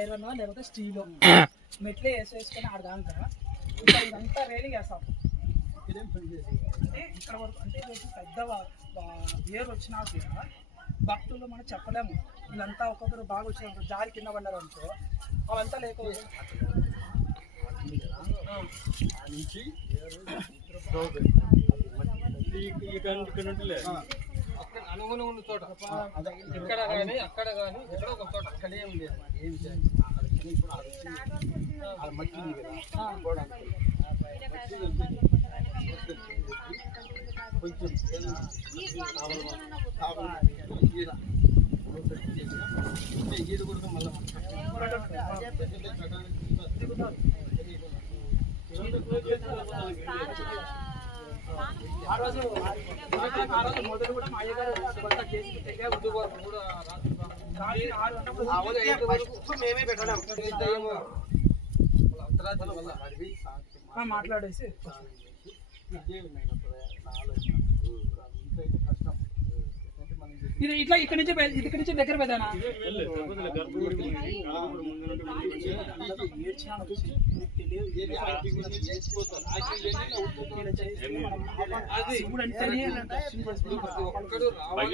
Iron లేకపోతే steel మెట్లే వేసేసుకొని ఆడదాక ఇదంతా రైలింగ్ వేస్తాం. అంటే ఇక్కడ వరకు అంటే పెద్ద ఏరు వచ్చినా కూడా భక్తులు మనం చెప్పలేము. వీళ్ళంతా ఒక్కొక్కరు బాగా వచ్చిన జారి కింద పడ్డారు అనుకో అవంతా లేకపోతే అనుగుణం ఉన్న చోట ఇక్కడ కానీ అక్కడ కానీ ఎక్కడ ఒక చోట అక్కడే ఉంది. ఇది కూడా మళ్ళీ ఆ రోజు మొదలు కూడా మా అయ్యగారు మేమే పెట్టడం మాట్లాడేసి ఇది ఇట్లా ఇక్కడి నుంచి దగ్గర పెదానా ఒక్కడు రావాలి.